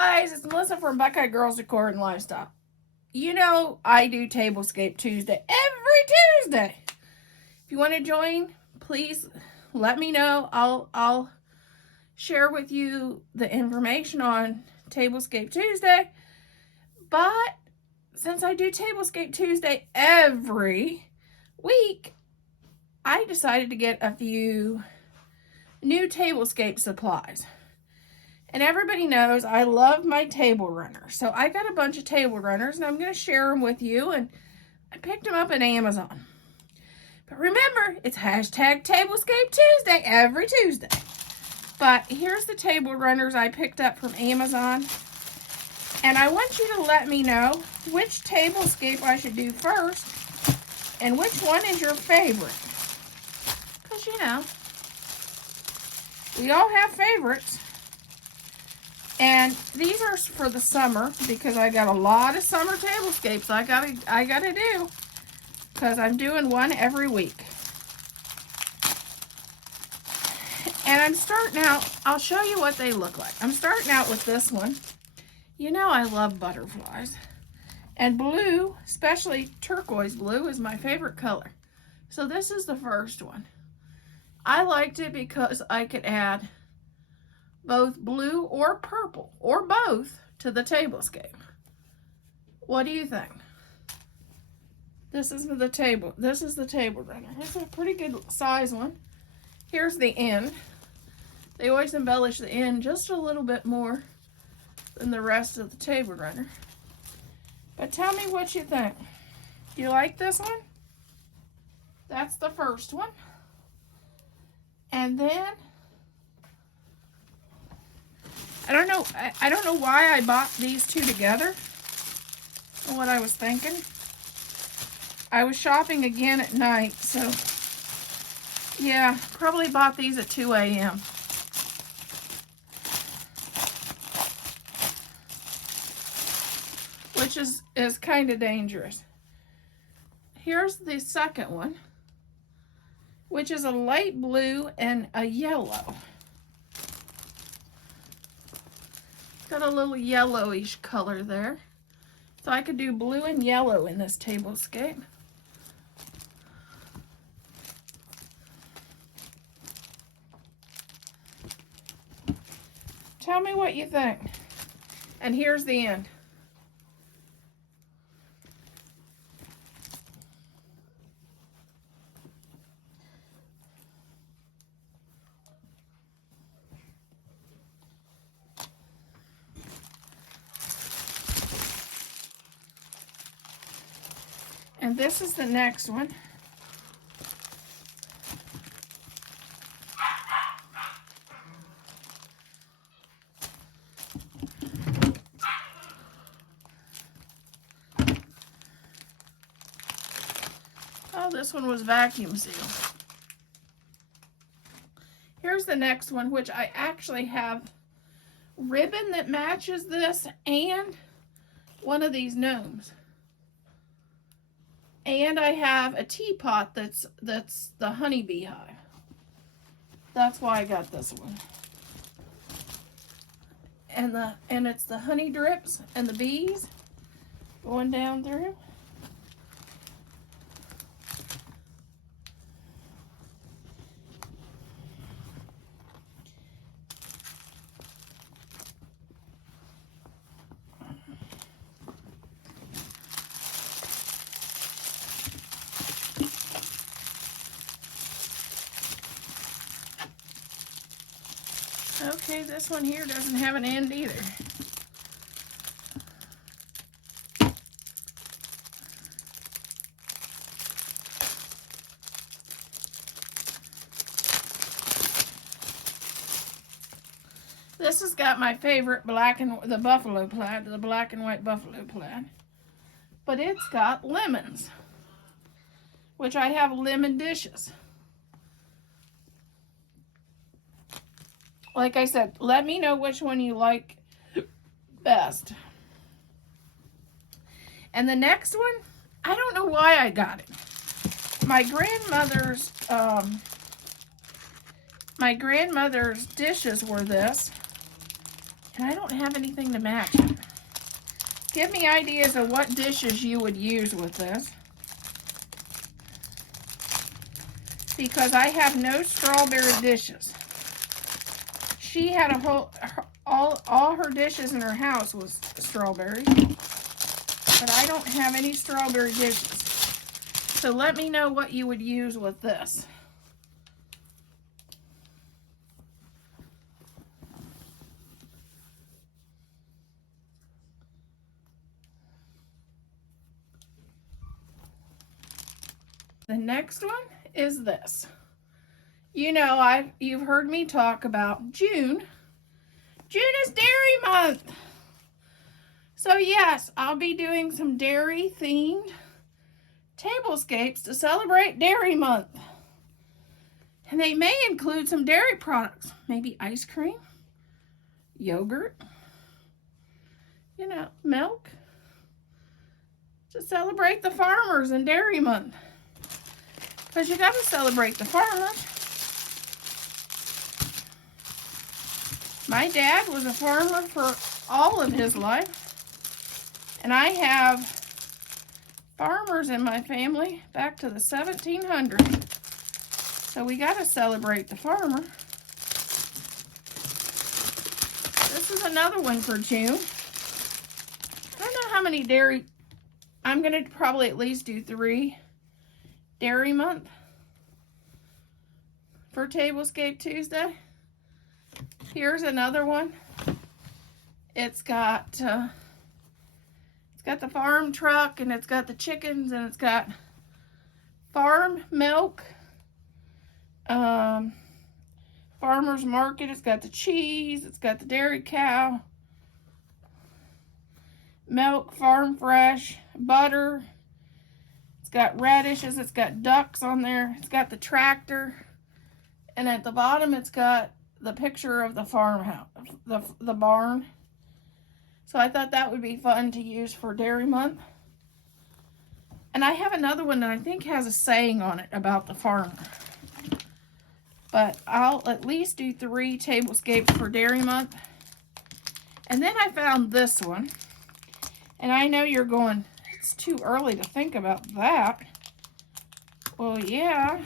Guys, it's Melissa from Buckeye Girls Decor and Lifestyle. You know I do Tablescape Tuesday every Tuesday. If you want to join, please let me know. I'll share with you the information on Tablescape Tuesday. But since I do Tablescape Tuesday every week, I decided to get a few new Tablescape supplies. And everybody knows I love my table runners. So I got a bunch of table runners and I'm going to share them with you. And I picked them up on Amazon. But remember, it's hashtag Tablescape Tuesday every Tuesday. But here's the table runners I picked up from Amazon. And I want you to let me know which tablescape I should do first and which one is your favorite. Because, you know, we all have favorites. And these are for the summer because I got a lot of summer tablescapes I gotta do because I'm doing one every week. And I'm starting out, I'll show you what they look like. I'm starting out with this one. You know I love butterflies. And blue, especially turquoise blue, is my favorite color. So this is the first one. I liked it because I could add both blue or purple, or both, to the tablescape. What do you think? This is the table runner. It's a pretty good size one. Here's the end. They always embellish the end just a little bit more than the rest of the table runner. But tell me what you think. Do you like this one? That's the first one. And then I don't know why I bought these two together. Or what I was thinking. I was shopping again at night, so yeah, probably bought these at 2 a.m. Which is kind of dangerous. Here's the second one, which is a light blue and a yellow. Got a little yellowish color there. So I could do blue and yellow in this tablescape. Tell me what you think. And here's the end. And this is the next one. Oh, this one was vacuum sealed. Here's the next one, which I actually have ribbon that matches this and one of these gnomes. And I have a teapot that's the honeybee hive. That's why I got this one. And it's the honey drips and the bees going down through. Okay, this one here doesn't have an end either. This has got my favorite the buffalo plaid, the black and white buffalo plaid. But it's got lemons, which I have lemon dishes. Like I said, let me know which one you like best. And the next one, I don't know why I got it. My grandmother's dishes were this. And I don't have anything to match it. Give me ideas of what dishes you would use with this. Because I have no strawberry dishes. She had a whole, all her dishes in her house was strawberry. But I don't have any strawberry dishes. So let me know what you would use with this. The next one is this. You know, you've heard me talk about June. June is dairy month. So yes, I'll be doing some dairy themed tablescapes to celebrate dairy month. And they may include some dairy products, maybe ice cream, yogurt, you know, milk, to celebrate the farmers in dairy month. Because you got to celebrate the farmers. My dad was a farmer for all of his life. And I have farmers in my family back to the 1700s. So we got to celebrate the farmer. This is another one for June. I don't know how many dairy. I'm going to probably at least do 3 dairy month for Tablescape Tuesday. Here's another one. It's got the farm truck, and it's got the chickens, and it's got farm milk, farmer's market. It's got the cheese. It's got the dairy cow, milk, farm fresh, butter. It's got radishes. It's got ducks on there. It's got the tractor, and at the bottom it's got the picture of the farmhouse, the barn. So I thought that would be fun to use for dairy month. And I have another one that I think has a saying on it about the farmer. But I'll at least do 3 tablescapes for dairy month. And then I found this one. And I know you're going, it's too early to think about that. Well, yeah.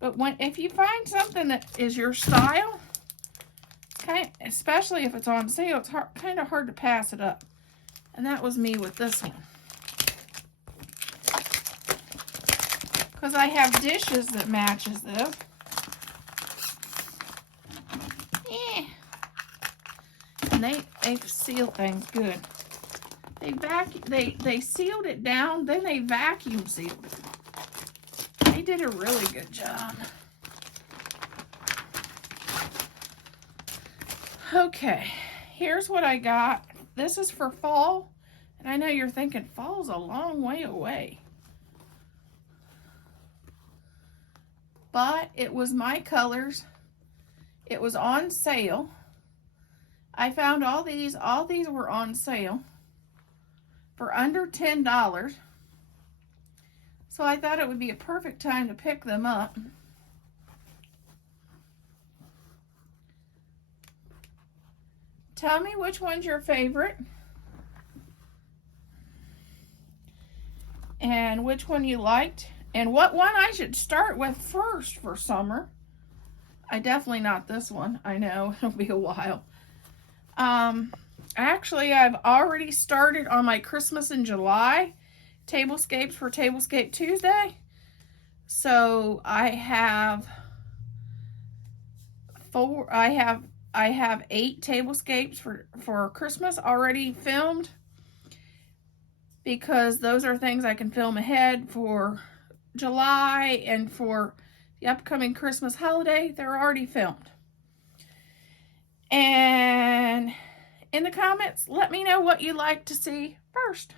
But if you find something that is your style, especially if it's on sale, it's kind of hard to pass it up. And that was me with this one. Because I have dishes that matches this. Yeah. And they seal things good. They sealed it down, then they vacuum sealed it. They did a really good job. Okay, here's what I got. This is for fall, and I know you're thinking fall's a long way away. But it was my colors. It was on sale. I found all these were on sale for under $10. So I thought it would be a perfect time to pick them up. Tell me which one's your favorite and which one you liked and what one I should start with first for summer. Definitely not this one. I know it'll be a while. Actually, I've already started on my Christmas in July tablescapes for Tablescape Tuesday. So I have 8 tablescapes for Christmas already filmed, because those are things I can film ahead for July, and for the upcoming Christmas holiday, they're already filmed. And in the comments, let me know what you'd like to see first.